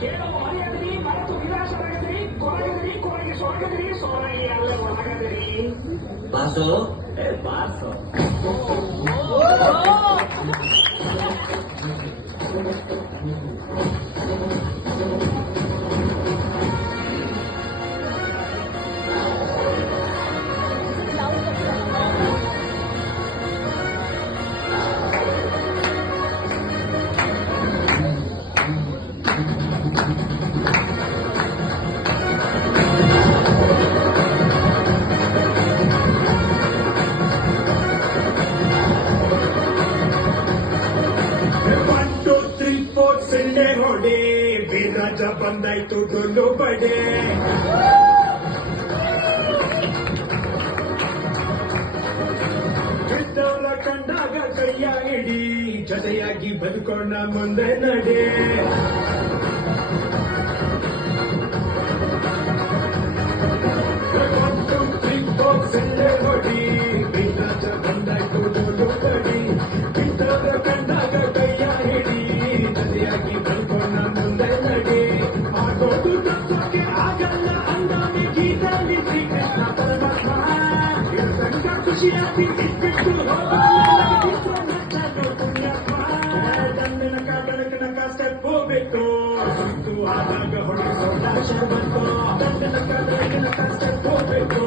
ಕೇಳೋ ಮರೆಯದಿರಿ, ಮರೆತು ವಿನಾಶರಾಗದಿರಿ, ಕೊರಗದಿರಿ, ಕೊರಗೆ ಸೊರಗದಿರಿ, ಸೊರಗಿ ಅಲ್ಲ ಒಳಗದಿರಿ. ಬಾಸು ಬಾಸು ಸಿಂಡೆ ಹೊಡೆ ಬಿರಾಜ ಬಂದಾಯ್ತು ದುಲ್ಲು ಬಡೆ. ಬಿದ್ದವರ ಕಂಡಾಗ ಕೈಯ ಹಿಡಿ, ಜೊತೆಯಾಗಿ ಬದುಕೊಂಡ ಮುಂದೆ ನಡೆ. ಸಿಂಡೆ ಹೊಡಿ ಬಿರಾಜ ಬಂದಾಯ್ತು ದುಲ್ಲು ಬಡಿ. ಬಿದ್ದವರ ಕಂಡಾಗ ಕೈಯ ಹಿಡಿ, ಜೊತೆಯಾಗಿ ಬದುಕೊಂಡ ಮುಂದೆ ನಡೆ. ಆಗೋದು ತಪ್ಪಕ್ಕೆ ಆಗಲ್ಲ ಅಂದಾಮಿ ಗೀತಲ್ಲಿ ಶ್ರೀಕೃಷ್ಣ ಪರಮಾತ್ಮ. ಸಂಗ ಖುಷಿಯಾಗಿ ಇಟ್ಬಿಟ್ಟು ಪುಣ್ಯಾತ್ಮ. ದಂಡನಕ ಬೆಳಕನಕ ಸ್ಟೆಪ್ ಹೋಗ್ಬೇಕು, ಆದಾಗ ಹೊಡೆಸೋ ಬಂತು. ದಂಡನಕ ಬೆಳಕನಕ ಸ್ಟೆಪ್ ಹೋಗ್ಬೇಕು.